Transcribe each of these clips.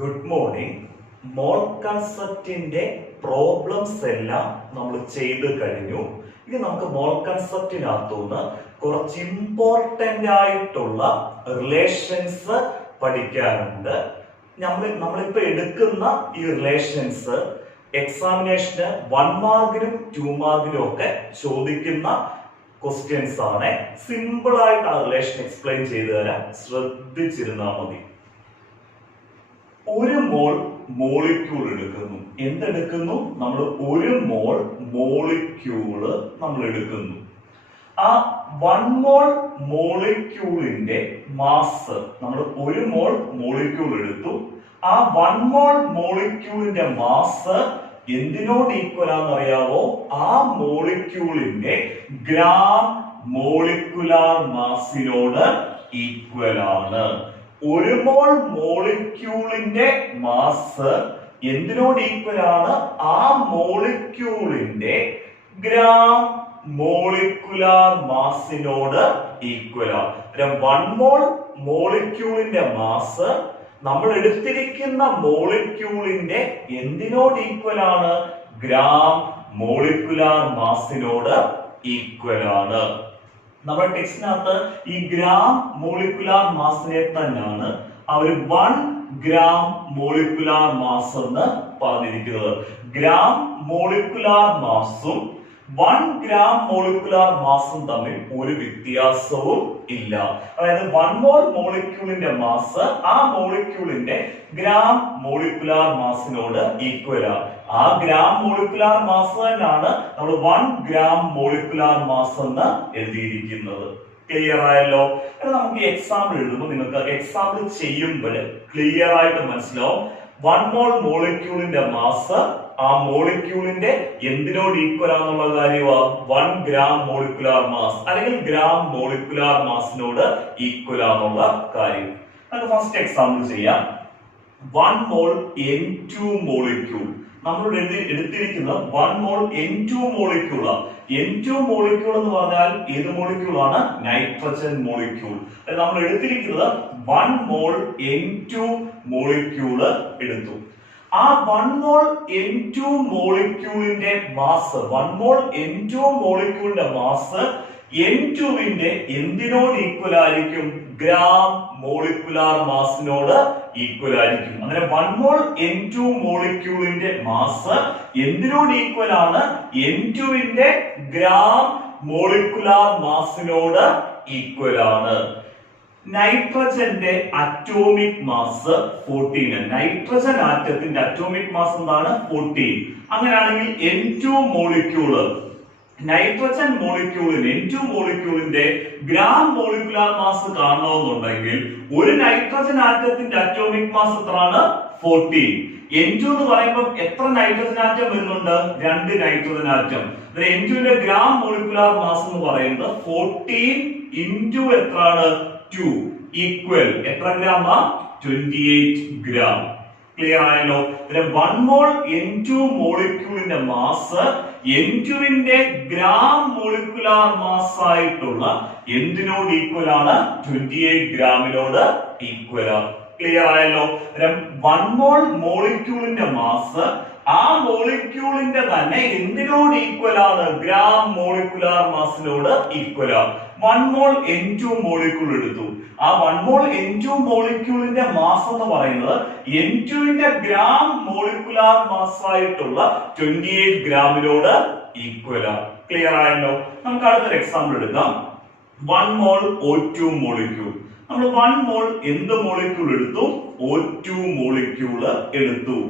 Good morning. Mole കൺസെപ്റ്റിന്റെ problems എല്ലാം നമ്മൾ ചെയ്ത് കഴിഞ്ഞു. ഇനി നമുക്ക് മോൾ കൺസെപ്റ്റിനകത്തുനിന്ന് കുറച്ച് ഇമ്പോർട്ടന്റ് ആയിട്ടുള്ള റിലേഷൻസ് പഠിക്കാനുണ്ട്. നമ്മളിപ്പോ എടുക്കുന്ന ഈ റിലേഷൻസ് എക്സാമിനേഷന് 1 മാർക്കിനും 2 മാർക്കിനും ഒക്കെ ചോദിക്കുന്ന ക്വസ്റ്റ്യൻസ് ആണ്. സിമ്പിൾ ആയിട്ട് ആ റിലേഷൻ എക്സ്പ്ലെയിൻ ചെയ്തു തരാൻ ശ്രദ്ധിച്ചിരുന്നാൽ മതി. ഒരു മോൾ മോളിക്യൂൾ എടുക്കുന്നു. എന്തെടുക്കുന്നു? നമ്മൾ ഒരു മോൾ മോളിക്യൂള് നമ്മൾ എടുക്കുന്നു. ആ 1 മോൾ മോളിക്യൂളിന്റെ മാസ്, നമ്മൾ ഒരു മോൾ മോളിക്യൂൾ എടുത്തു. ആ 1 മോൾ മോളിക്യൂളിന്റെ മാസ് എന്തിനോട് ഈക്വൽ ആണെന്ന് അറിയാവോ? ആ മോളിക്യൂളിന്റെ ഗ്രാം മോളിക്കുലാർ മാസിനോട് ഈക്വൽ ആണ്. ഒരു മോൾ മോളിക്യൂളിന്റെ മാസ് എന്തിനോട് ഈക്വൽ ആണ്? ആ മോളിക്യൂളിന്റെ ഗ്രാം മോളിക്കുലാർ മാസിനോട് ഈക്വൽ ആണ്. 1 മോൾ മോളിക്യൂളിന്റെ മാസ് നമ്മൾ എടുത്തിരിക്കുന്ന മോളിക്യൂളിന്റെ എന്തിനോട് ഈക്വൽ ആണ്? ഗ്രാം മോളിക്കുലാർ മാസിനോട് ഈക്വൽ ആണ്. നമ്മുടെ ടെക്സ്റ്റിനകത്ത് ഈ ഗ്രാം മോളിക്കുലാർ മാസിനെ തന്നെയാണ് അവർ 1 ഗ്രാം മോളിക്കുലാർ മാസ് എന്ന് പറഞ്ഞിരിക്കുന്നത്. ഗ്രാം മോളിക്കുലാർ മാസും 1 ഗ്രാം മോളിക്കുലാർ മാസും തമ്മിൽ ഒരു വ്യത്യാസവും ഇല്ല. അതായത് 1 മോൾ മോളിക്യൂളിന്റെ മാസ് ആ മോളിക്യൂളിന്റെ ഗ്രാം മോളിക്കുലാർ മാസിനോട് ഈക്വൽ ആണ്. ആ ഗ്രാം മോളിക്കുലാർ മാസ് തന്നെയാണ് നമ്മൾ 1 ഗ്രാം മോളിക്കുലാർ മാസ് എന്ന് എഴുതിയിരിക്കുന്നത്. ക്ലിയർ ആയല്ലോ? നമുക്ക് എക്സാമ്പിൾ എഴുതുമ്പോൾ നിങ്ങൾക്ക് എക്സാമ്പിൾ ചെയ്യുമ്പോൾ ക്ലിയർ ആയിട്ട് മനസ്സിലാവും. 1 മോൾ മോളിക്യൂളിന്റെ മാസ് ആ മോളിക്യൂളിന്റെ എന്തിനോട് ഈക്വൽ ആണെന്നുള്ള കാര്യമാ? 1 ഗ്രാം മോളിക്കുലാർ മാസ് അല്ലെങ്കിൽ ഗ്രാം മോളിക്കുലാർ മാസിനോട് ഈക്വൽ ആണെന്നുള്ള കാര്യം. നമുക്ക് ഫസ്റ്റ് എക്സാമ്പിൾ ചെയ്യാം. 1 മോൾ N2 മോളിക്യൂൾ നമ്മൾ എടുത്തിരിക്കുന്ന 1 mole N2 molecule. N2 molecule എന്ന് പറഞ്ഞാൽ ഏത് മോളിക്യൂൾ ആണ്? Nitrogen molecule. നമ്മൾ എടുത്തിരിക്കുന്നത് 1 മോൾ N2 മോളിക്യൂള് എടുത്തു. ആ 1 മോൾ N2 മോളിക്യൂളിന്റെ മാസ്, 1 മോൾ N2 മോളിക്യൂളിന്റെ മാസ് N2വിന്റെ എന്തിനോട് ഈക്വൽ ആയിരിക്കും? ഗ്രാം മോളിക്കുലാർ മാസിനോട് ഈക്വൽ ആയിരിക്കും. അങ്ങനെ 1 മോൾ N2 മോളിക്യൂളിന്റെ മാസ് എന്തിനോട് ഈക്വൽ ആണ്? N2വിന്റെ ഗ്രാം മോളിക്കുലാർ മാസിനോട് ഈക്വൽ ആണ്. നൈട്രജന്റെ അറ്റോമിക് മാസ് 14. നൈട്രജൻ ആറ്റത്തിന്റെ അറ്റോമിക് മാസ് എന്താണ്? 14. അങ്ങനെയാണെങ്കിൽ N2 മോളിക്യൂള്, നൈട്രജൻ മോളിക്യൂളിന് N2 മോളിക്യൂളിന്റെ ഗ്രാം മോളിക്കുലാർ മാസ് കാണണമെന്നുണ്ടെങ്കിൽ ഒരു നൈട്രജൻ ആറ്റത്തിന്റെ അറ്റോമിക് മാസ് എത്രയാണ്? 14. N2 എന്ന് പറയുമ്പോൾ എത്ര നൈട്രജൻ ആറ്റം വരുന്നുണ്ട്? 2 നൈട്രജൻ ആറ്റം. N2ന്റെ ഗ്രാം മോളിക്കുലാർ മാസ് എന്ന് പറയുന്നത് 14 ഇൻറ്റു എത്രയാണ്? 2 ഈക്വൽ എത്ര ഗ്രാം? 28 ഗ്രാം. ക്ലിയർ ആയല്ലോ? 1 മോൾ N2 മോളിക്യൂളിന്റെ മാസ് N2വിന്റെ ഗ്രാം മോളിക്കുലാർ മാസ് ആയിട്ടുള്ള എന്തിനോട് ഈക്വൽ ആണ്? 28 ഗ്രാമിനോട് ഈക്വൽ ആണ്. ക്ലിയർ ആയല്ലോ? 1 മോൾ മോളിക്യൂളിന്റെ മാസ് ആ മോളിക്യൂളിന്റെ തന്നെ എന്തിനോട് ഈക്വൽ ആണ്? ഗ്രാം മോളിക്കുലാർ മാസിനോട് ഈക്വൽ ആണ്. 1 മോൾ N2 മോളിക്യൂൾ എടുത്തു. ആ 1 മോൾ N2 മോളിക്യൂളിന്റെ മാസ് എന്ന് പറയുന്നത് N2വിന്റെ ഗ്രാം മോളിക്കുലാർ മാസ് ആയിട്ടുള്ള 28 ഗ്രാമിനോട് ഈക്വൽ ആണ്. ക്ലിയർ ആയല്ലോ? നമുക്ക് അടുത്തൊരു എക്സാമ്പിൾ എടുക്കാം. 1 മോൾ O2 മോളിക്യൂൾ. നമ്മൾ 1 മോൾ എന്ത് മോളിക്യൂൾ എടുത്തു? O2 മോളിക്യൂള് എടുത്തു.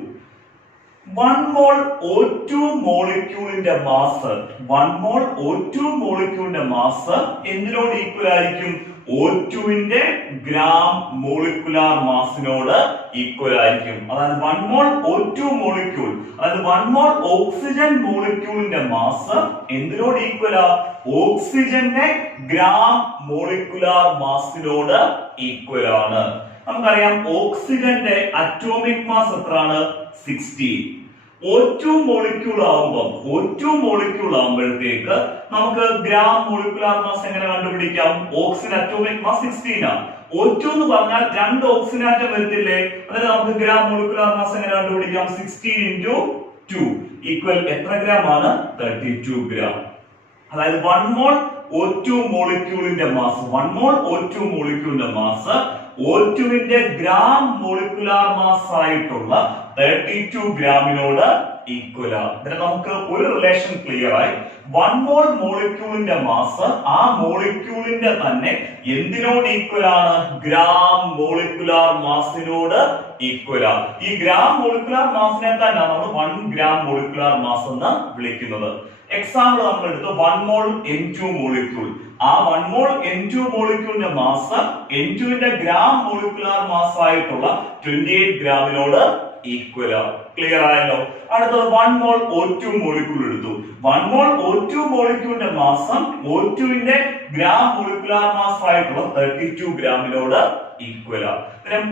1 മോൾ O2 മോളിക്യൂളിന്റെ മാസ്, 1 മോൾ O2 മോളിക്യൂളിന്റെ മാസ് എന്തിനോട് ഈക്വൽ ആയിരിക്കും? O2വിന്റെ ഗ്രാം മോളിക്കുലാർ മാസിനോട് ഈക്വൽ ആയിരിക്കും. അതായത് 1 മോൾ O2 മോളിക്യൂൾ, അതായത് 1 മോൾ ഓക്സിജൻ മോളിക്യൂളിന്റെ മാസ് എന്തിനോട് ഈക്വൽ ആ? ഓക്സിജന്റെ ഗ്രാം മോളിക്കുലാർ മാസിനോട് ഈക്വൽ ആണ്. നമുക്കറിയാം ഓക്സിജന്റെ അറ്റോമിക് മാസ് എത്രയാണ്? 16. O2 മോളിക്യൂൾ ആകുമ്പോഴത്തേക്ക് നമുക്ക് ഗ്രാം മോളിക്കുലാർ മാസ് എങ്ങനെ കണ്ടുപിടിക്കാം? ഓക്സിജൻ അറ്റോമിക് മാസ് 16 ആണ്. O2 എന്ന് പറഞ്ഞാൽ 2 ഓക്സിജൻ ആറ്റം വരത്തില്ലേ? അതായത് നമുക്ക് ഗ്രാം മോളിക്കുലാർ മാസ് എങ്ങനെ കണ്ടുപിടിക്കാം? 16 into 2 ഈക്വൽ എത്ര ഗ്രാം ആണ്? 32 ഗ്രാം. അതായത് 1 മോൾ O2 മോളിക്യൂളിന്റെ മാസ്, 1 മോൾ O2 മോളിക്യൂളിന്റെ മാസ് O2 ന്റെ ഗ്രാം മോളിക്കുലാർ മാസ് ആയിട്ടുള്ള 32 ഗ്രാമിനോട് ഈക്വൽ ആണ്. ഇതിന് നമുക്ക് ഒരു റിലേഷൻ ക്ലിയർ ആയി. 1 മോൾ മോളിക്യൂളിന്റെ മാസ് ആ മോളിക്യൂളിന്റെ തന്നെ എന്തിനോട് ഈക്വൽ ആണ്? ഗ്രാം മോളിക്കുലാർ മാസിനോട് ഈക്വൽ ആണ്. ഈ ഗ്രാം മോളിക്കുലാർ മാസിനെ തന്നെ നമ്മൾ 1 ഗ്രാം മോളിക്കുലാർ മാസ് എന്ന് വിളിക്കുന്നത്. എക്സാമ്പിൾ നമ്മൾ എടുത്തു 1 മോൾ N2 മോളിക്യൂൾ. ആ 1 മോൾ N2 മോളിക്യൂളിന്റെ മാസ് N2 ന്റെ ഗ്രാം മോളിക്കുലാർ മാസ് ആയിട്ടുള്ള 28 ഗ്രാമിനോട് ഈക്വൽ ആണ്. ക്ലിയർ ആയല്ലോ? അടുത്തത് 1 മോൾ O2 മോളിക്യൂൾ എടുത്തു. 1 മോൾ O2 മോളിക്യൂളിന്റെ മാസ് O2 ന്റെ ഗ്രാം മോളിക്കുലാർ മാസ് ആയിട്ടുള്ള 32 ഗ്രാമിനോട് ഈക്വൽ ആണ്.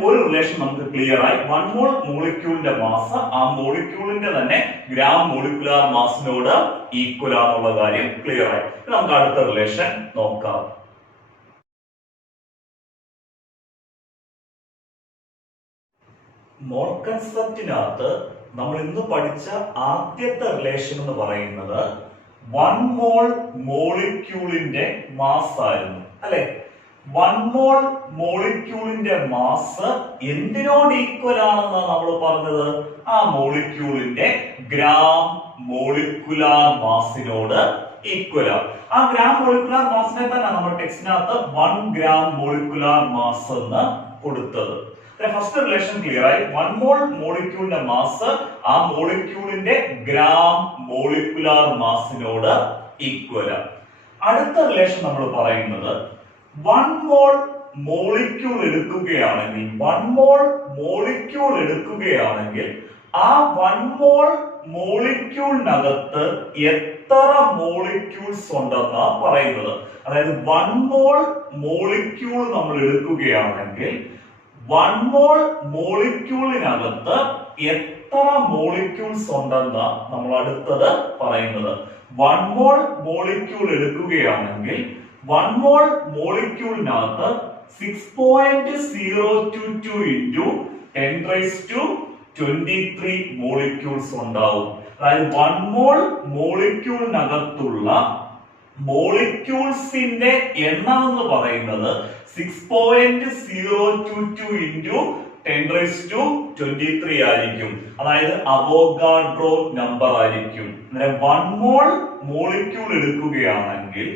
ഒരു റിലേഷൻ നമുക്ക് ക്ലിയർ ആയി. 1 മോൾ മോളിക്യൂളിന്റെ മാസ് ആ മോളിക്യൂളിന്റെ തന്നെ ഗ്രാം മോളിക്കുലാർ മാസിനോട് ഈക്വൽ ആണെന്നുള്ള കാര്യം ക്ലിയർ ആയി. നമുക്ക് അടുത്ത റിലേഷൻ നോക്കാം. മോൾ കൺസെപ്റ്റിനകത്ത് നമ്മൾ ഇന്ന് പഠിച്ച ആദ്യത്തെ റിലേഷൻ എന്ന് പറയുന്നത് 1 മോൾ മോളിക്യൂളിന്റെ മാസ് ആയിരുന്നു, അല്ലെ? 1 മോൾ മോളിക്യൂളിന്റെ മാസ് എന്തിനോട് ഈക്വൽ ആണെന്ന് നമ്മൾ പറഞ്ഞത്? ആ മോളിക്യൂളിന്റെ ഗ്രാം മോളിക്കുലാർ മാസിനോട് ഈക്വൽ ആണ്. ആ ഗ്രാം മോളിക്കുലാർ മാസിനെ തന്നെ നമ്മൾ ടെക്സ്റ്റിനകത്ത് 1 ഗ്രാം മോളിക്കുലാർ മാസ് എന്ന് കൊടുത്തത്. ഫസ്റ്റ് റിലേഷൻ ക്ലിയർ ആയി. 1 മോൾ മോളിക്യൂളിന്റെ മാസ് ആ മോളിക്യൂളിന്റെ ഗ്രാം മോളിക്കുലാർ മാസിനോട് ഈക്വൽ ആണ്. അടുത്ത റിലേഷൻ നമ്മൾ പറയുന്നത് 1 മോൾ മോളിക്യൂൾ എടുക്കുകയാണെങ്കിൽ 1 മോൾ മോളിക്യൂൾ എടുക്കുകയാണെങ്കിൽ ആ 1 മോൾ മോളിക്യൂളിനകത്ത് എത്ര മോളിക്യൂൾസ് ഉണ്ടെന്നാ പറയുന്നത്. അതായത് 1 മോൾ മോളിക്യൂൾ നമ്മൾ എടുക്കുകയാണെങ്കിൽ 1 മോൾ മോളിക്യൂളിനകത്ത് എത്ര മോളിക്യൂൾസ് ഉണ്ടെന്നാ നമ്മൾ അടുത്തത് പറയുന്നത്. 1 മോൾ മോളിക്യൂൾ എടുക്കുകയാണെങ്കിൽ 1 മോൾ മോളിക്യൂളിനകത്ത് 6.022 into 10⁻23 മോളിക്യൂൾസ് ഉണ്ടാവും. അതായത് 1 മോൾ മോളിക്യൂളിനകത്തുള്ള മോളിക്യൂൾസിന്റെ എണ്ണം എന്ന് പറയുന്നത് 6.022 into 10⁻23 ആയിരിക്കും. അതായത് അവോഗാഡ്രോ നമ്പർ ആയിരിക്കും. 1 മോൾ മോളിക്യൂൾ എടുക്കുകയാണെങ്കിൽ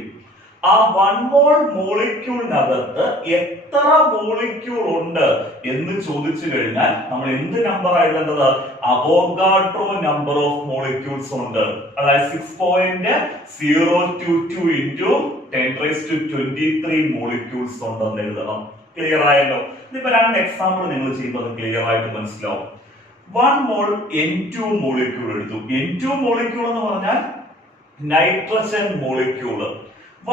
ആ 1 മോൾ മോളിക്യൂളിനകത്ത് എത്ര മോളിക്യൂൾ ഉണ്ട് എന്ന് ചോദിച്ചു കഴിഞ്ഞാൽ നമ്മൾ എന്ത് നമ്പർ എഴുതേണ്ടത്? അവോഗാഡ്രോ നമ്പർ ഓഫ് മോളിക്യൂൾസ് ഉണ്ട്. അതായത് 6.022 into 10⁻23 മോളിക്യൂൾസ് ഉണ്ടെന്ന് എഴുതണം. ക്ലിയർ ആയല്ലോ? ഇതിപ്പോ 2 എക്സാമ്പിൾ നിങ്ങൾ ചെയ്യുമ്പോൾ ക്ലിയർ ആയിട്ട് മനസ്സിലാവും. 1 മോൾ N2 മോളിക്യൂൾ എടുത്തു. N2 മോളിക്യൂൾ എന്ന് പറഞ്ഞാൽ നൈട്രജൻ മോളിക്യൂള്.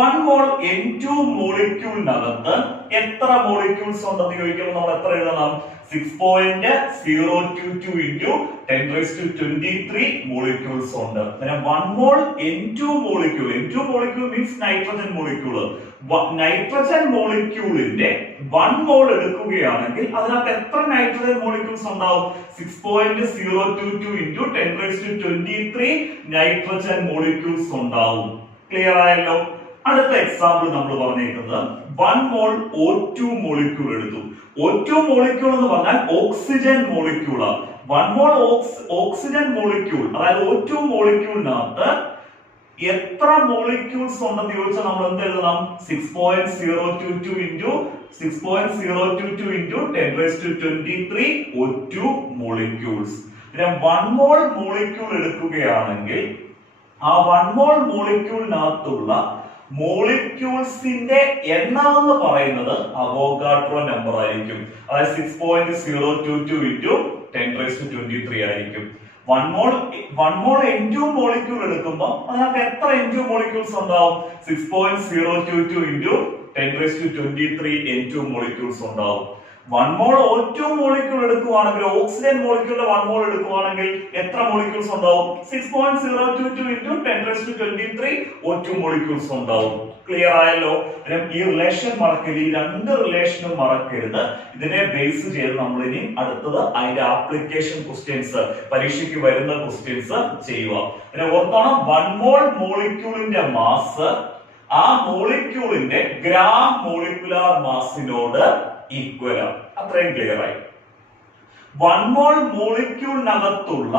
1 മോൾ N2 മോളിക്യൂളിനകത്ത് എത്ര മോളിക്യൂൾസ് ഉണ്ടെന്ന് ചോദിക്കുമ്പോൾ നമ്മൾ എത്ര എഴുതണം? 6.022 into 10⁻23 മോളിക്യൂൾസ് ഉണ്ട്. 1 mole N2 molecule, N2 molecule means nitrogen molecule. Nitrogen മോളിക്യൂളിന്റെ 1 മോൾ എടുക്കുകയാണെങ്കിൽ അതിനകത്ത് എത്ര നൈട്രജൻ മോളിക്യൂൾസ് ഉണ്ടാവും? 6.022 into 10⁻23 നൈട്രജൻ മോളിക്യൂൾസ് ഉണ്ടാവും. ക്ലിയർ ആയല്ലോ? അടുത്ത എക്സാമ്പിൾ നമ്മൾ പറഞ്ഞേക്കുന്നത് 1 മോൾ O2 മോളിക്യൂൾ എടുത്തു. O2 മോളിക്യൂൾ എന്ന് പറഞ്ഞാൽ ഓക്സിജൻ മോളിക്യൂളാണ്. 1 മോൾ ഓക്സിജൻ മോളിക്യൂൾ അതായത് O2 മോളിക്യൂളിനകത്ത് എത്ര മോളിക്യൂൾസ് ഉണ്ടെന്ന് ചോദിച്ചാൽ നമ്മൾ എന്ത് എഴുതണം? 6.022 into 10⁻23 O2 മോളിക്യൂൾസ്. 1 മോൾ മോളിക്യൂൾ എടുക്കുകയാണെങ്കിൽ ആ 1 മോൾ മോളിക്യൂളിനകത്തുള്ള മോളിക്യൂൾസിന്റെ എണ്ണം എന്ന് പറയുന്നത് അവോഗാഡ്രോ നമ്പർ ആയിരിക്കും. അതായത് 6.022 into 10⁻23 ആയിരിക്കും. 1 മോൾ N2 മോളിക്യൂൾ എടുക്കുമ്പോൾ അതിനകത്ത് എത്ര N2 മോളിക്യൂൾസ് ഉണ്ടാവും? 6.022 into 10⁻23 N2 മോളിക്യൂൾസ് ഉണ്ടാവും. വൺ മോൾ O2 മോളിക്യൂൾ എടുക്കുവാണെങ്കിൽ ഓക്സിജൻ മോളിക്യൂളിന്റെ വൺ മോൾ എടുക്കുവാണെങ്കിൽ എത്ര മോളിക്യൂൾസ് ഉണ്ടാവും? 6.022 into 10⁻23 O2 മോളിക്യൂൾസ് ഉണ്ടാവും. ക്ലിയർ ആയല്ലോ? ഈ റിലേഷൻ മറക്കരുത്, ഈ രണ്ട് റിലേഷനും മറക്കരുത്. ഇതിനെ ബേസ് ചെയ്ത് നമ്മൾ ഇനി അടുത്തത് അതിന്റെ ആപ്ലിക്കേഷൻ ക്വസ്റ്റ്യൻസ്, പരീക്ഷയ്ക്ക് വരുന്ന ക്വസ്റ്റ്യൻസ് ചെയ്യുക. ഓർത്തോണം, വൺ മോൾ മോളിക്യൂളിന്റെ മാസ് ആ മോളിക്യൂളിന്റെ ഗ്രാം മോളിക്കുലാർ മാസിനോട് ഈക്വൽ ആണ്. അത്രയും ക്ലിയർ ആയി. വൺ മോൾ മോളിക്യൂളിനകത്തുള്ള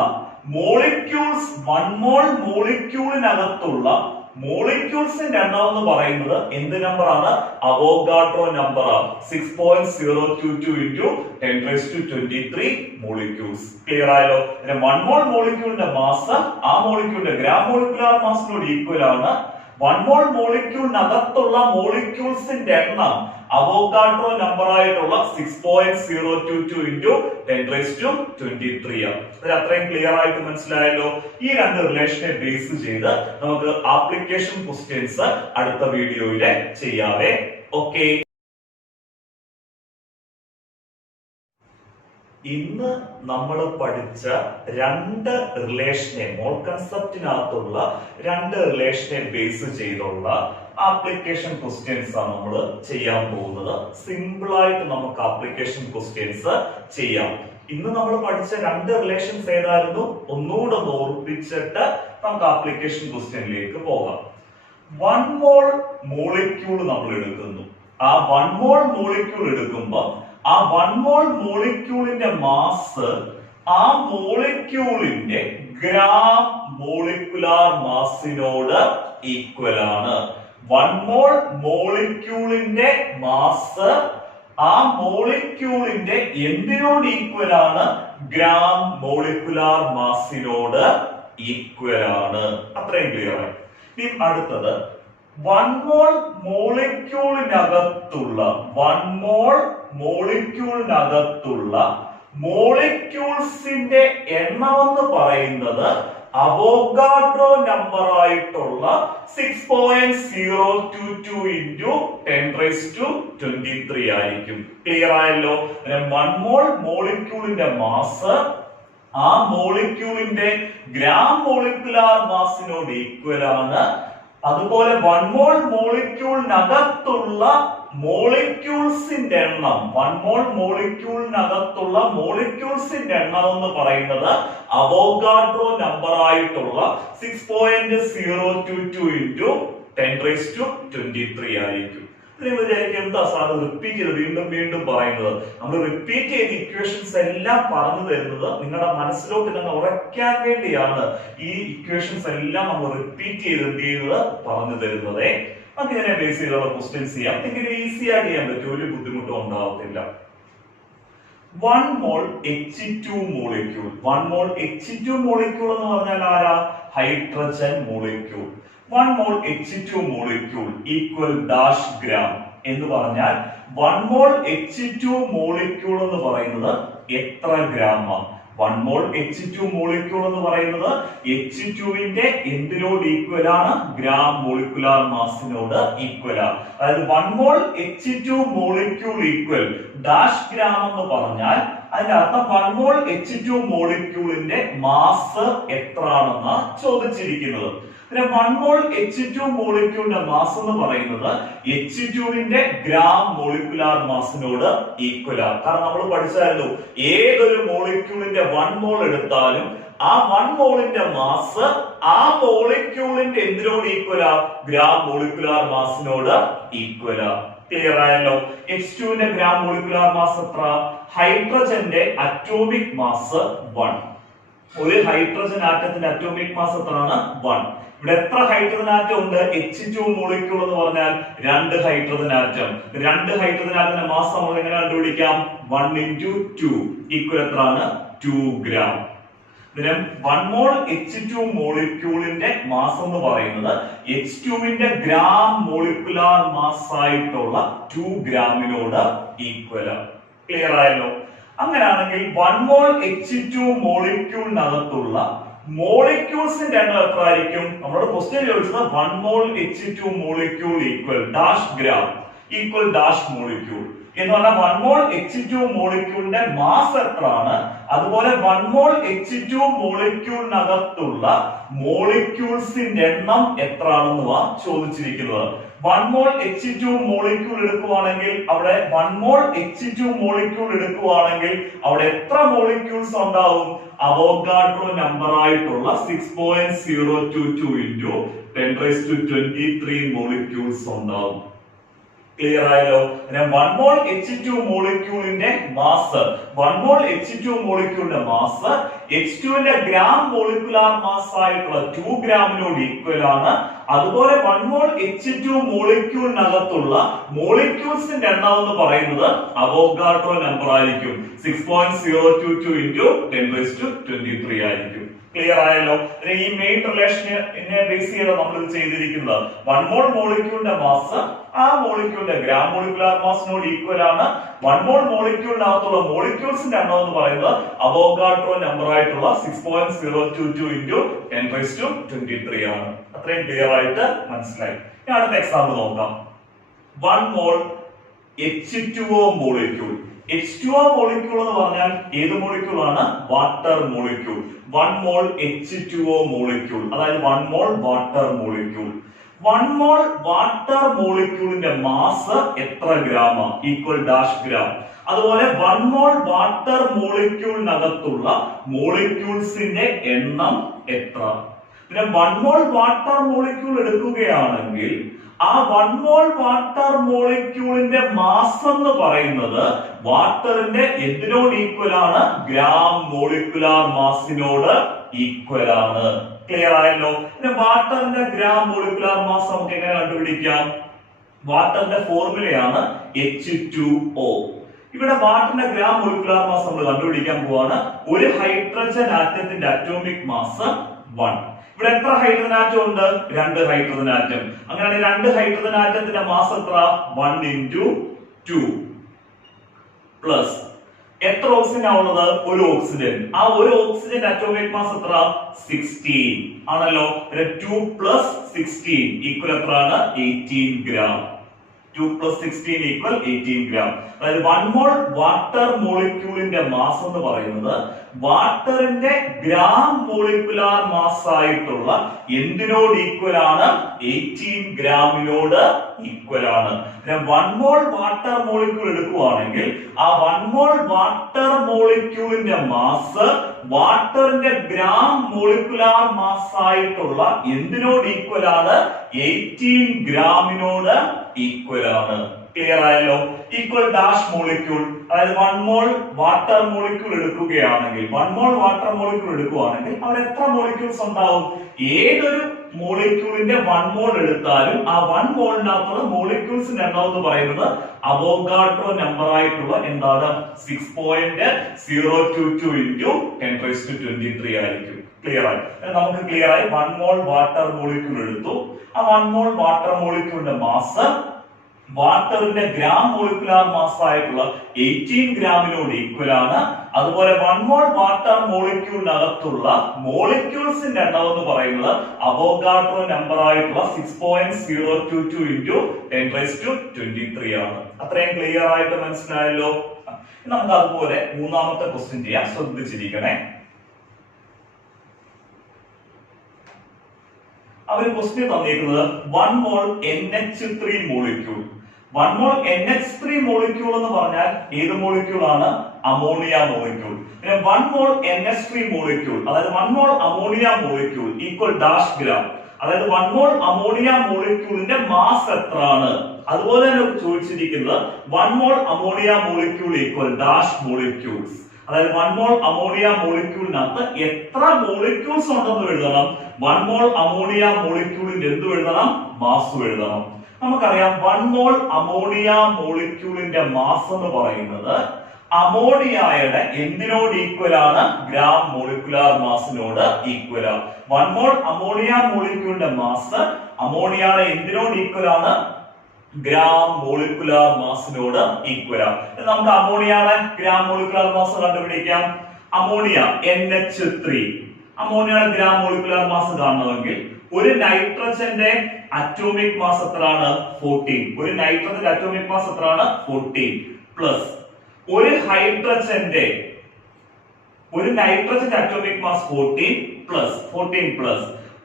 മോളിക്യൂൾസിന്റെ എണ്ണം എന്ന് പറയുന്നത് എന്ത് നമ്പർ ആണ്? അവോഗാഡ്രോ നമ്പർ ആണ്. 6.022 into 10⁻23 മോളിക്യൂൾസ്. ക്ലിയർ ആയല്ലോ? വൺ മോൾ മോളിക്യൂളിന്റെ മാസ് ആ മോളിക്യൂളിന്റെ ഗ്രാം മോളിക്കുലാർ മാസിനോട് ഈക്വൽ ആണ്. വൺ മോൾ മോളിക്യൂളിനകത്തുള്ള മോളിക്യൂൾസിന്റെ എണ്ണം അവോഗാഡ്രോ നമ്പർ ആയിട്ടുള്ള 6.022 into 10⁻23 ആണ്. അത്രയും ക്ലിയർ ആയിട്ട് മനസ്സിലായല്ലോ? ഈ രണ്ട് റിലേഷനെ ബേസ് ചെയ്ത് നമുക്ക് ആപ്ലിക്കേഷൻ ക്വസ്റ്റ്യൻസ് അടുത്ത വീഡിയോയിൽ ചെയ്യാവേ. ഓക്കെ, ഇന്ന് നമ്മൾ പഠിച്ച രണ്ട് റിലേഷനെ, മോൾ കൺസെപ്റ്റിനകത്തുള്ള രണ്ട് റിലേഷനെ ബേസ് ചെയ്തുള്ള ആപ്ലിക്കേഷൻ ക്വസ്റ്റ്യൻസ് ആണ് നമ്മൾ ചെയ്യാൻ പോകുന്നത്. സിമ്പിൾ ആയിട്ട് നമുക്ക് ആപ്ലിക്കേഷൻ ക്വസ്റ്റ്യൻസ് ചെയ്യാം. ഇന്ന് നമ്മൾ പഠിച്ച രണ്ട് റിലേഷൻസ് ഏതായിരുന്നു? ഒന്നുകൂടെ ഓർപ്പിച്ചിട്ട് നമുക്ക് ആപ്ലിക്കേഷൻ ക്വസ്റ്റ്യനിലേക്ക് പോകാം. വൺ മോൾ മോളിക്യൂൾ നമ്മൾ എടുക്കുന്നു. ആ വൺ മോൾ മോളിക്യൂൾ എടുക്കുമ്പോൾ ആ വൺ മോൾ മോളിക്യൂളിന്റെ മാസ് ആ മോളിക്യൂളിന്റെ ഗ്രാം മോളിക്കുലാർ മാസിനോട് ഈക്വൽ ആണ്. വൺ മോൾ മോളിക്യൂളിന്റെ മാസ് ആ മോളിക്യൂളിന്റെ എന്തിനോട് ഈക്വൽ ആണ്? ഗ്രാം മോളിക്കുലാർ മാസിനോട് ഈക്വൽ ആണ്. അത്രയും ക്ലിയർ ആയി. ഇനി അടുത്തത്, വൺ മോൾ മോളിക്യൂളിനകത്തുള്ള മോളിക്യൂൾസിന്റെ എണ്ണം എന്ന് പറയുന്നത് അവോഗാഡ്രോ നമ്പർ ആയിട്ടുള്ള 6.022 into 10⁻23 ആയിരിക്കും. ക്ലിയർ ആയല്ലോ? വൺ മോൾ മോളിക്യൂളിന്റെ മാസ് ആ മോളിക്യൂളിന്റെ ഗ്രാം മോളിക്കുലാർ മാസിനോട് ഈക്വൽ ആണ്. അതുപോലെ വൺ മോൾ മോളിക്യൂളിനകത്തുള്ള മോളിക്യൂൾസിന്റെ എണ്ണം, വൺ മോൾ മോളിക്യൂളിനകത്തുള്ള മോളിക്യൂൾസിന്റെ എണ്ണം എന്ന് പറയുന്നത് അവോഗാഡ്രോ നമ്പർ ആയിട്ടുള്ള 6.022 into 10⁻23 ആയിരിക്കും. എന്താ സാർ റിപ്പീറ്റ് ചെയ്ത് വീണ്ടും പറയുന്നത്? നമ്മൾ റിപ്പീറ്റ് ചെയ്ത ഇക്വേഷൻസ് എല്ലാം പറഞ്ഞു തരുന്നത് നിങ്ങളുടെ മനസ്സിലോട്ട് തന്നെ ഉറയ്ക്കാൻ വേണ്ടിയാണ്. ഈ ഇക്വേഷൻസ് എല്ലാം നമ്മൾ റിപ്പീറ്റ് ചെയ്ത് എന്ത് ചെയ്യുന്നത്? പറഞ്ഞു തരുന്നത്. നമുക്ക് ഇതിനെ ബേസ് ചെയ്തുള്ള ക്വസ്റ്റ്യൻസ് ചെയ്യാം. എങ്കിലും ഈസി ആയിട്ട് ചെയ്യാൻ പറ്റും, ഒരു ബുദ്ധിമുട്ടും ഉണ്ടാവത്തില്ല. One mole H2 molecule. One mole H2 molecule എന്ന് പറഞ്ഞാൽ ആരാ? Hydrogen molecule. One mole H2 molecule equal dash gram എന്ന് പറഞ്ഞാൽ വൺ മോൾ H2 മോളിക്യൂൾ എന്ന് പറയുന്നത് എത്ര ഗ്രാമാണ്? വൺ മോൾ H2 മോളിക്യൂൾ എന്ന് പറയുന്നത് H2വിന്റെ എന്തിനോട് ഈക്വൽ ആണ്? ഗ്രാം മോളിക്കുലാർ മാസിനോട് ഈക്വൽ ആണ്. അതായത് one mole H2 molecule equal dash gram എന്ന് പറഞ്ഞാൽ അതിന്റെ അർത്ഥം വൺ മോൾ H2 മോളിക്യൂളിന്റെ മാസ് എത്ര ആണെന്ന് ചോദിച്ചിരിക്കുന്നത്. പിന്നെ വൺ മോൾ H2 മോളിക്യൂളിന്റെ മാസ് എന്ന് പറയുന്നത് H2വിന്റെ ഗ്രാം മോളിക്കുലാർ മാസിനോട് ഈക്വൽ ആണ്. കാരണം നമ്മൾ പഠിച്ചായിരുന്നു, ഏതൊരു മോളിക്യൂളിന്റെ വൺ മോൾ എടുത്താലും ആ വൺ മോളിന്റെ മാസ് ആ മോളിക്യൂളിന്റെ എന്തിനോട് ഈക്വൽ ആണ്? ഗ്രാം മോളിക്കുലാർ മാസിനോട് ഈക്വൽ ആണ്. ക്ലിയർ ആയല്ലോ? H2വിന്റെ ഗ്രാം മോളിക്കുലാർ മാസ് എത്ര? ഹൈഡ്രജന്റെ അറ്റോമിക് മാസ് 1. ഒരു ഹൈഡ്രജൻ ആറ്റത്തിന്റെ അറ്റോമിക് മാസ് എത്രയാണ്? 1. ഇവിടെ എത്ര ഹൈഡ്രജൻ ആറ്റം ഉണ്ട്? H2 മോളിക്യൂൾ എന്ന് പറഞ്ഞാൽ 2 ഹൈഡ്രജൻ ആറ്റം. 2 ഹൈഡ്രജൻ ആറ്റത്തിന്റെ മാസ് നമ്മൾ എങ്ങനെ കണ്ടുപിടിക്കാം? 1 into 2 ഈക്വൽ എത്രയാണ്? 2 ഗ്രാം. ഇതിന് 1 മോൾ H2 മോളിക്യൂളിന്റെ മാസ് എന്ന് പറയുന്നത് H2വിന്റെ ഗ്രാം മോളിക്കുലാർ മാസ് ആയിട്ടുള്ള 2 ഗ്രാമിനോട് ഈക്വൽ ആണ്. ക്ലിയർ ആയല്ലോ? അങ്ങനെയാണെങ്കിൽ 1 മോൾ H2 മോളിക്യൂളിനകത്തുള്ള മോളിക്യൂൾസിന്റെ എണ്ണം എത്ര ആയിരിക്കും? നമ്മുടെ ക്വസ്റ്റ്യൻ ചോദിച്ചത് 1 മോൾ H2 molecule equal dash gram. Equal dash molecule എന്ന് പറഞ്ഞാൽ 1 മോൾ H2 മോളിക്യൂളിന്റെ മാസ് എത്രയാണ്, അതുപോലെ 1 മോൾ H2 മോളിക്യൂളിനകത്തുള്ള മോളിക്യൂൾസിന്റെ എണ്ണം എത്രയാണെന്ന് ചോദിച്ചിരിക്കുന്നത്. 1 മോൾ H2 മോളിക്യൂൾ എടുക്കുവാണെങ്കിൽ അവിടെ 1 മോൾ H2 മോളിക്യൂൾ എടുക്കുവാണെങ്കിൽ അവിടെ എത്ര മോളിക്യൂൾസ് ഉണ്ടാവും? അവോഗാഡ്രോ നമ്പർ ആയിട്ടുള്ള 6.022 into 10⁻23 മോളിക്യൂൾസ് ഉണ്ടാവും. ക്ലിയർ ആയല്ലോ? 1 മോൾ H2 മോളിക്യൂളിന്റെ മാസ് 1 മോൾ H2 മോളിക്യൂളിന്റെ മാസ് H2 ന്റെ ഗ്രാം മോളിക്കുലാർ മാസ് ആയിട്ടുള്ള 2 ഗ്രാമിനോട് ഈക്വൽ ആണ്. അതുപോലെ 1 മോൾ H2 മോളിക്യൂളിനകത്തുള്ള മോളിക്യൂൾസിന്റെ എണ്ണം എന്ന് പറയുന്നത് അവോഗാഡ്രോ നമ്പർ ആയിരിക്കും. 6.022 into 10⁻23 ആയിരിക്കും. ക്ലിയർ ആയല്ലോ? ഈ മെയിൻ റിലേഷനെ ബേസ് ചെയ്ത് നമ്മൾ ഇത് ചെയ്തിരിക്കുന്നത് 1 മോൾ മോളിക്യൂളിന്റെ മാസ് ആ മോളിക്യൂളിന്റെ ഗ്രാം മോളിക്കുലാർ മാസിനോട് ഈക്വൽ ആണ്. 1 മോൾ മോളിക്യൂളിനകത്തുള്ള മോളിക്യൂൾസിന്റെ എണ്ണം എന്ന് പറയുന്നത് അവോഗാഡ്രോ നമ്പർ ആയിട്ടുള്ള 6.022 into 10⁻23 ആണ്. അത്രയും ക്ലിയർ ആയിട്ട് മനസ്സിലായി. ഇനി അടുത്ത എക്സാമ്പിൾ നോക്കാം. 1 മോൾ H2O മോളിക്യൂൾ. H2O മോളിക്യൂൾ എന്ന് പറഞ്ഞാൽ ഏത് മോളിക്യൂൾ ആണ്? Water molecule. 1 മോൾ H2O മോളിക്യൂൾ, അതായത് 1 mole water molecule. 1 mole water മോളിക്യൂളിന്റെ മാസ് എത്ര ഗ്രാം? Equal dash gram. അതുപോലെ 1 മോൾ വാട്ടർ മോളിക്യൂളിനകത്തുള്ള മോളിക്യൂൾസിന്റെ എണ്ണം എത്ര? പിന്നെ 1 മോൾ വാട്ടർ മോളിക്യൂൾ എടുക്കുകയാണെങ്കിൽ ആ 1 മോൾ വാട്ടർ മോളിക്യൂളിന്റെ മാസ് എന്ന് പറയുന്നത് വാട്ടറിന്റെ എന്തിനോട് ഈക്വൽ ആണ്? ഗ്രാം മോളിക്കുലാർ മാസിനോട് ഈക്വൽ ആണ്. ക്ലിയർ ആയല്ലോ? പിന്നെ വാട്ടറിന്റെ ഗ്രാം മോളിക്കുലാർ മാസ് നമുക്ക് എങ്ങനെ കണ്ടുപിടിക്കാം? വാട്ടറിന്റെ ഫോർമുലയാണ് H2O. ഇവിടെ വാട്ടറിന്റെ ഗ്രാം മോളിക്കുലാർ മാസ് നമ്മൾ കണ്ടുപിടിക്കാൻ പോവാണ്. ഒരു ഹൈഡ്രജൻ ആറ്റത്തിന്റെ അറ്റോമിക് മാസ് 1. ഇവിടെ എത്ര ഹൈഡ്രജൻ ആറ്റം ഉണ്ട്? 2 ഹൈഡ്രജൻ ആറ്റം. അങ്ങനെയാണെങ്കിൽ 2 ഹൈഡ്രജൻ ആറ്റത്തിന്റെ മാസ് എത്ര? 1 into 2 പ്ലസ് എത്ര ഓക്സിജൻ ആവുന്നത്? ഒരു ഓക്സിജൻ. ആ ഒരു ഓക്സിജൻ അറ്റോമിക് മാസ് എത്ര? 16 ആണല്ലോ. 2 plus 16 ഈക്വൽ എത്രയാണ്? 18 ഗ്രാം. 2 plus 16 equal 18 gram. അതായത് 1 മോൾ വാട്ടർ മോളിക്യൂളിന്റെ മാസ് എന്ന് പറയുന്നത് വാട്ടറിന്റെ ഗ്രാം മോളിക്കുലാർ മാസ് ആയിട്ടുള്ള എന്തിനോട് ഈക്വൽ ആണ്? 18 ഗ്രാമിനോട് ഈക്വൽ ആണ്. 1 മോൾ വാട്ടർ മോളിക്യൂൾ എടുക്കുവാണെങ്കിൽ ആ 1 മോൾ വാട്ടർ മോളിക്യൂളിന്റെ മാസ് വാട്ടറിന്റെ ഗ്രാം മോളിക്കുലാർ മാസ് ആയിട്ടുള്ള എന്തിനോട് ഈക്വൽ ആണ്? 18 ഗ്രാമിനോട് ഈക്വൽ ആണ്. ക്ലിയർ ആയല്ലോ? ഈക്വൽ ഡാഷ് മോളിക്യൂൾ, അതായത് 1 മോൾ വാട്ടർ മോളിക്യൂൾ എടുക്കുകയാണെങ്കിൽ 1 മോൾ വാട്ടർ മോളിക്യൂൾ എടുക്കുകയാണെങ്കിൽ അവിടെ എത്ര മോളിക്യൂൾസ് ഉണ്ടാവും? ഏതൊരു മോളിക്യൂളിന്റെ 1 മോൾ എടുത്താലും ആ 1 മോളിനകത്തുള്ള മോളിക്യൂൾസിന്റെ എണ്ണം എന്ന് പറയുന്നത് അവോഗാഡ്രോ നമ്പർ ആയിട്ടുള്ള എന്താണ്? 6.022 into 10⁻23 ആയിരിക്കും. ക്ലിയർ ആയി? നമുക്ക് ക്ലിയർ ആയി 1 മോൾ വാട്ടർ മോളിക്യൂൾ എടുത്തു. ആ 1 മോൾ വാട്ടർ മോളിക്യൂളിന്റെ മാസ് വാട്ടറിന്റെ ഗ്രാം മോളിക്കുലാർ മാസ് ആയിട്ടുള്ള 18 ഗ്രാമിനോട് ഈക്വൽ ആണ്. അതുപോലെ 1 മോൾ വാട്ടർ മോളിക്യൂളിനകത്തുള്ള മോളിക്യൂൾസിന്റെ എണ്ണം എന്ന് പറയുന്നത് അവോഗാഡ്രോ നമ്പർ ആയിട്ടുള്ള 6.022 into 10⁻23 ആണ്. അത്രയും ക്ലിയർ ആയിട്ട് മനസ്സിലായല്ലോ? നമുക്ക് അതുപോലെ മൂന്നാമത്തെ ക്വസ്റ്റ്യൻ ചെയ്യാം. ശ്രദ്ധിച്ചിരിക്കണേ. അവർ ക്വസ്റ്റ്യൻ തന്നിരിക്കുന്നത് 1 mole NH3 molecule. 1 mole NH3 molecule എന്ന് പറഞ്ഞാൽ ഏത് മോളിക്യൂൾ ആണ്? Ammonia molecule. പിന്നെ 1 മോൾ NH3 മോളിക്യൂൾ, അതായത് 1 mole ammonia molecule equal dash gram. അതായത് 1 മോൾ അമോണിയ മോളിക്യൂളിന്റെ മാസ് എത്രയാണ്? അതുപോലെ തന്നെ ചോദിച്ചിരിക്കുന്നത് 1 mole ammonia molecule equal dash molecules. അതായത് 1 മോൾ അമോണിയ മോളിക്യൂളിനകത്ത് എത്ര മോളിക്യൂൾസ് ഉണ്ടെന്ന് എഴുതണം. 1 മോൾ അമോണിയ മോളിക്യൂളിന്റെ എന്ത് എഴുതണം? മാസ് എഴുതണം. നമുക്കറിയാം 1 മോൾ അമോണിയ മോളിക്യൂളിന്റെ മാസ് എന്ന് പറയുന്നത് അമോണിയയുടെ എന്തിനോട് ഈക്വൽ ആണ്? ഗ്രാം മോളിക്കുലാർ മാസിനോട് ഈക്വൽ ആണ്. 1 മോൾ അമോണിയ മോളിക്യൂളിന്റെ മാസ് അമോണിയയുടെ എന്തിനോട് ഈക്വൽ ആണ്? ഗ്രാം മോളിക്കുലാർ മാസിനോട് ഈക്വൽ ആണ്. നമുക്ക് അമോണിയയുടെ ഗ്രാം മോളിക്കുലാർ മാസ് കണ്ടുപിടിക്കാം. അമോണിയ NH3, അമോണിയയുടെ ഗ്രാം മോളിക്കുലാർ മാസ് കാണണമെങ്കിൽ ഒരു നൈട്രജന്റെ അറ്റോമിക് മാസ് എത്രയാണ് 14. ഒരു നൈട്രജന്റെ അറ്റോമിക് മാസ് എത്രയാണ് 14 പ്ലസ് ഒരു നൈട്രജന്റെ അറ്റോമിക് മാസ് 14 പ്ലസ്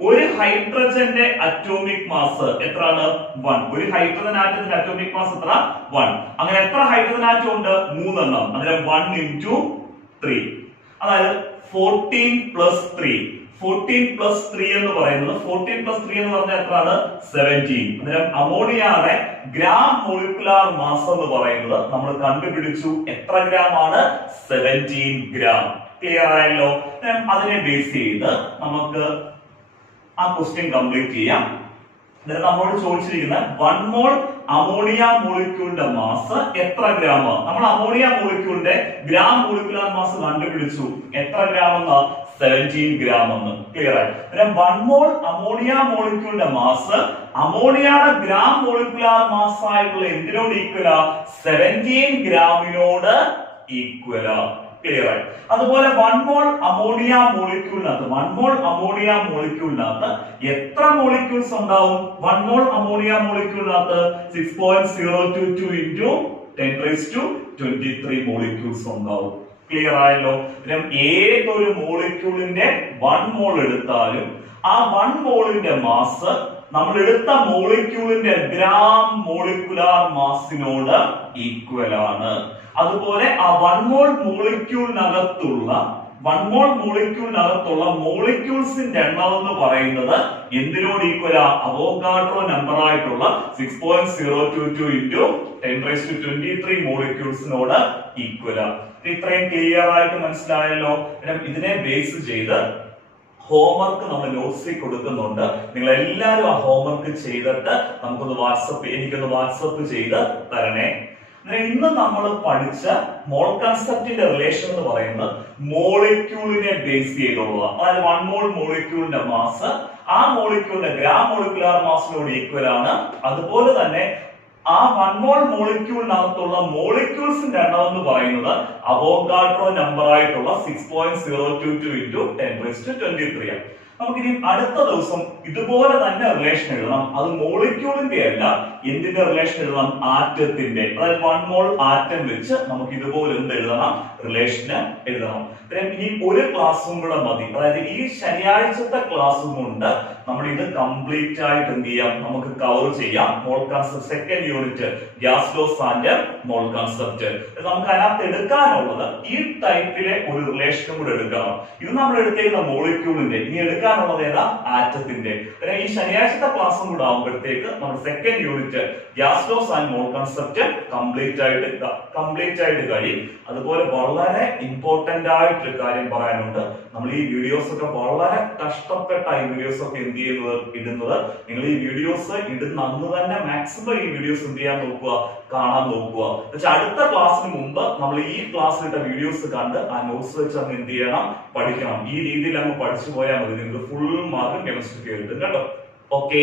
ഒരു ഹൈഡ്രജന്റെ അറ്റോമിക് മാസ് എത്രയാണ് 1. ഒരു ഹൈഡ്രജൻ ആറ്റത്തിന്റെ അറ്റോമിക് മാസ് എത്ര 1. അങ്ങനെ എത്ര ഹൈഡ്രജൻ ആറ്റം ഉണ്ട് 3 എണ്ണം. അന്നേരം 1 into 3, അതായത് 14 plus 3 എന്ന് പറയുന്നത് 14 plus 3 എന്ന് പറഞ്ഞാൽ എത്രയാണ് 17. അന്നേരം അമോണിയയുടെ ഗ്രാം മോളിക്കുലാർ മാസ് എന്ന് പറയുന്നത് നമ്മൾ കണ്ടുപിടിച്ചു. എത്ര ഗ്രാം ആണ് 17 ഗ്രാം. ക്ലിയർ ആയല്ലോ? അതിനെ ബേസ് ചെയ്ത് നമുക്ക് ആ ക്വസ്റ്റ്യൻ കംപ്ലീറ്റ് ചെയ്യാം. നമ്മളോട് ചോദിച്ചിരിക്കുന്ന 1 മോൾ അമോണിയ മോളിക്യൂളിന്റെ മാസ് എത്ര ഗ്രാം? നമ്മൾ അമോണിയ മോളിക്യൂളിന്റെ ഗ്രാം മോളിക്കുലാർ മാസ് കണ്ടുപിടിച്ചു. എത്ര ഗ്രാം എന്ന്? 17 ഗ്രാം എന്ന്. ക്ലിയർ ആയി? 1 മോൾ അമോണിയ മോളിക്യൂളിന്റെ മാസ് അമോണിയയുടെ ഗ്രാം മോളിക്കുലാർ മാസ് ആയിട്ടുള്ള എന്തിനോട് ഈക്വലാ? 17 ഗ്രാമിനോട് ഈക്വലാ. ക്ലിയർ ആയി? അതുപോലെ 1 മോൾ അമോണിയ മോളിക്യൂളിനകത്ത് എത്ര മോളിക്യൂൾസ് ഉണ്ടാവും? 1 മോൾ അമോണിയ മോളിക്യൂളിനകത്ത് 6.022 into 10⁻23 മോളിക്യൂൾസ് ഉണ്ടാവും. ക്ലിയർ ആയല്ലോ? ഏതൊരു മോളിക്യൂളിന്റെ 1 മോൾ എടുത്താലും ആ 1 മോളിന്റെ മാസ് നമ്മൾ എടുത്ത മോളിക്യൂളിന്റെ ഗ്രാം മോളിക്കുലാർ മാസിനോട് ഈക്വൽ ആണ്. അതുപോലെ ആ 1 മോൾ മോളിക്യൂളിനകത്തുള്ള മോളിക്യൂൾസിന്റെ എണ്ണം എന്ന് പറയുന്നത് എന്തിനോട് ഈക്വലാ? അവോഗാഡ്രോ നമ്പർ ആയിട്ടുള്ള 6.022 into 10⁻23 മോളിക്യൂൾസിനോട് ഈക്വലാ. ഇത്രയും ക്ലിയർ ആയിട്ട് മനസ്സിലായല്ലോ? ഇതിനെ ബേസ് ചെയ്ത് ഹോംവർക്ക് നമ്മൾ നോട്ട്സിൽ കൊടുക്കുന്നുണ്ട്. നിങ്ങൾ എല്ലാവരും ആ ഹോംവർക്ക് ചെയ്തിട്ട് എനിക്കൊന്ന് വാട്സപ്പ് ചെയ്ത് തരണേ. ഇന്ന് നമ്മൾ പഠിച്ച മോൾ കൺസെപ്റ്റിന്റെ റിലേഷൻ എന്ന് പറയുന്നത് മോളിക്യൂളിനെ ബേസ് ചെയ്തുള്ളതാണ്. അതായത് 1 മോൾ മോളിക്യൂളിന്റെ മാസ് ആ മോളിക്യൂളിന്റെ ഗ്രാം മോളിക്കുലാർ മാസിനോട് ഈക്വൽ ആണ്. അതുപോലെ തന്നെ ആ 1 മോൾ മോളിക്യൂളിനകത്തുള്ള മോളിക്യൂൾസിന്റെ എണ്ണം എന്ന് പറയുന്നത് അവോഗാഡ്രോ നമ്പർ ആയിട്ടുള്ള 6.022 into 10⁻23 ആണ്. നമുക്കിനി അടുത്ത ദിവസം ഇതുപോലെ തന്നെ റിലേഷൻ എഴുതണം. അത് മോളിക്യൂളിന്റെ അല്ല, എന്തിന്റെ റിലേഷൻ എഴുതണം? ആറ്റത്തിന്റെ. അതായത് 1 മോൾ ആറ്റം വെച്ച് നമുക്ക് ഇതുപോലെ എന്ത് എഴുതണം? റിലേഷന് എഴുതണം. ഇനി ഒരു ക്ലാസ്സും കൂടെ മതി. അതായത് ഈ ശനിയാഴ്ചത്തെ ക്ലാസ്സും കൊണ്ട് നമ്മൾ ഇത് കംപ്ലീറ്റ് ആയിട്ട് എന്ത് ചെയ്യാം? നമുക്ക് കവർ ചെയ്യാം. മോൾ concept second unit gas loss and mall concept. നമുക്ക് അതിനകത്ത് എടുക്കാനുള്ളത് ഈ ടൈപ്പിലെ ഒരു റിലേഷനും കൂടെ എടുക്കണം. ഇത് നമ്മൾ എടുത്തേക്കുന്ന മോളിക്യൂളിന്റെ, ഇനി എടുക്കാനുള്ളത് ഏതാ? ആറ്റത്തിന്റെ. ഈ ശനിയാഴ്ചത്തെ ക്ലാസ്സും കൂടെ ആകുമ്പോഴത്തേക്ക് നമ്മൾ second unit gas loss and mall concept complete ആയിട്ട് കഴിയും. അതുപോലെ വളരെ ഇമ്പോർട്ടന്റ് ആയിട്ടൊരു കാര്യം പറയാനുണ്ട്. നമ്മൾ ഈ വീഡിയോസ് ഒക്കെ വളരെ കഷ്ടപ്പെട്ട ഈ വീഡിയോസ് ഒക്കെ ഇടുന്നത്. നിങ്ങൾ ഈ വീഡിയോസ് ഇടുന്ന അന്ന് തന്നെ മാക്സിമം ഈ വീഡിയോസ് എന്ത് ചെയ്യാൻ നോക്കുക? കാണാൻ നോക്കുക. അടുത്ത ക്ലാസ്സിന് മുമ്പ് നമ്മൾ ഈ ക്ലാസ്സിലിട്ട വീഡിയോസ് കണ്ട് ആ നോട്ട്സ് വെച്ച് അങ്ങ് എന്ത് ചെയ്യണം? പഠിക്കണം. ഈ രീതിയിൽ അങ്ങ് പഠിച്ചു പോയാൽ മതി. നിങ്ങൾക്ക് ഫുൾ മാർക്ക് കെമിസ്ട്രിക്ക് കിട്ടും കേട്ടോ. ഓക്കെ.